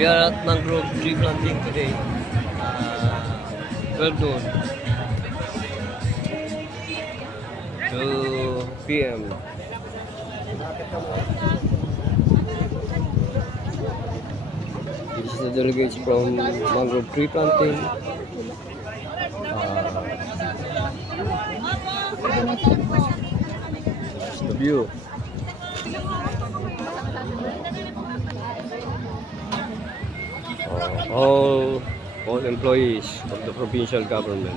We are at mangrove tree planting today. 12 noon. 2 p.m. This is the delegates from mangrove tree planting. That's the view. All employees of the provincial government.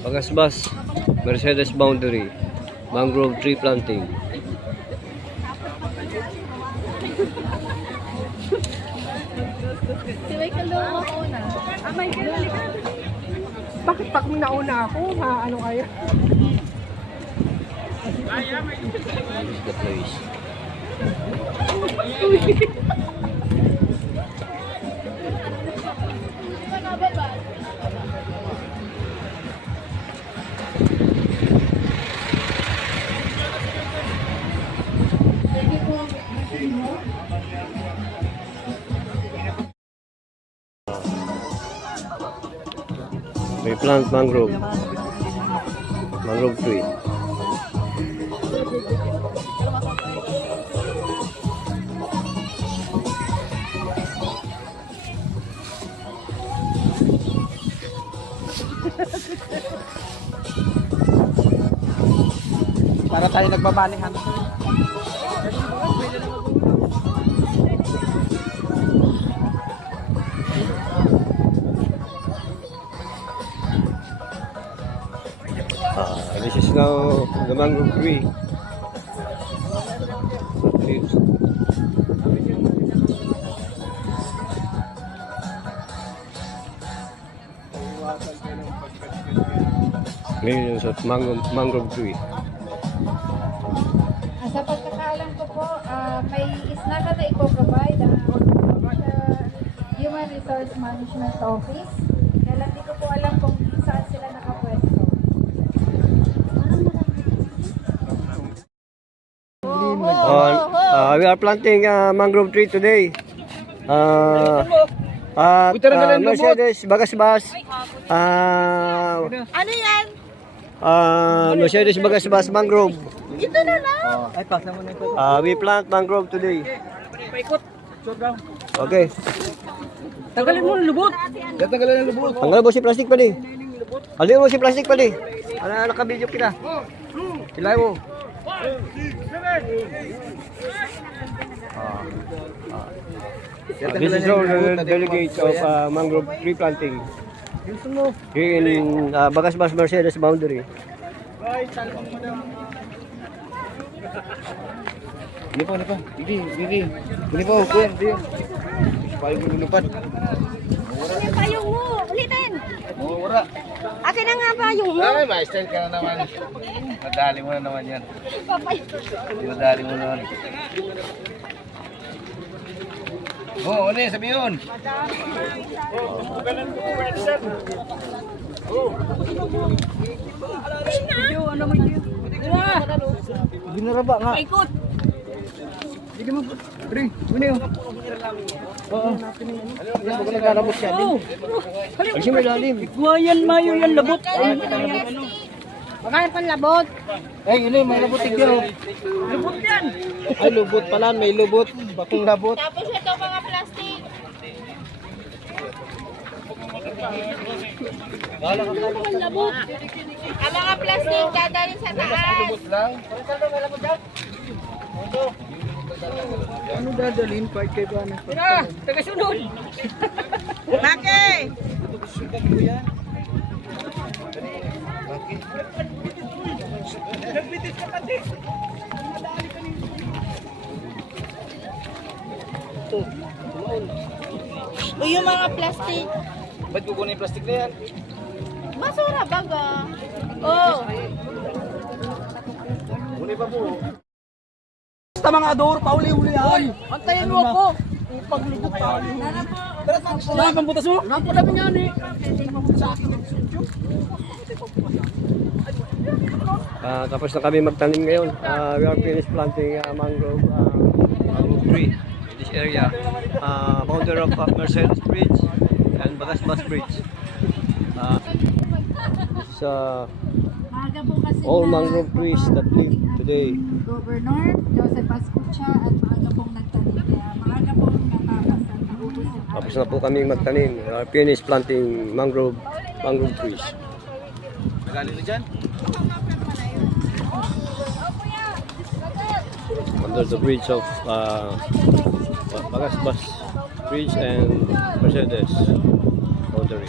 Pagasbas, Mercedes boundary, mangrove tree planting. Si Michael daw mauna. Michael, Bakit pag nauna ako, ano kayo? This is the place. We plant mangrove tree. Para tayo nagbabanihan. This is now the mangrove tree. Leaves. Millions of mangrove tree. sa pagkakaalam ko po, may isnaka na ipoprovide ang Human Resource Management Office. Kaya lang di ko po alam kung saan sila nakapwesto. We are planting mangrove tree today. Mercedes Bagasbas. Ano yan? Mercedes Bagasbas mangrove. Ito na lang. Ay, pasa mo na ito. We plant mangrove today. Paikot. Okay. Tagalin mo ng lubot. Tagalin ng lubot. Tanggalin mo si plastic pa di. Alin mo si plastic pa di. Nakabidyo kita. Kilay mo. This is all the delegates of mangrove tree planting here in Bagasbas Mercedes boundary. Ini pa. Ini pa, kuya. Paling lulupad. Yung payong mo, ulitin. Wala. Akin na nga payong mo. Ay, master ka na naman. Madali mo na naman yan. Madali mo naman. Oh, ano yun? Sabi yun. Ginaraba nga. Paikot. Sige mo. Bring. Ano yun? Oo. Yan, huwag nagkarabot siya din. Kasi may lalim. Buhayan, mayo yan, labot. Baka pang labot. Ay, yun may labot tigyo. Lubot yan. Ay, lubot pala. May lubot. Bakong labot. Tapos ito mga plastic. Ang labot. Ang mga plastic dadali sa taas. Lubot lang. Ano dadalhin? Kahit kay ba na? Tagasunod. Bakit? O yung mga plastic. Ba't kukunin yung plastic na yan? Basura baga. Oh. Huli pa po. Basta mga ador, pauli-huli yan. Antayin mo ako. Saan pang butas mo? Napo namin nga ni. Tapos na kami magtanim ngayon. We are finished planting mangrove tree in this area. Boundary of Mercedes Bridge and Bagasbas Bridge. This Maaga po kasi all na mangrove trees that live today. Governor Joseph Ascucha at maaga pong nagtanim. Kaya maaga pong natapos at naubos yung Tapos na po kami magtanim. We are finished planting mangrove trees. Magaling na dyan. Under the bridge of Bagasbas Bridge and Mercedes boundary.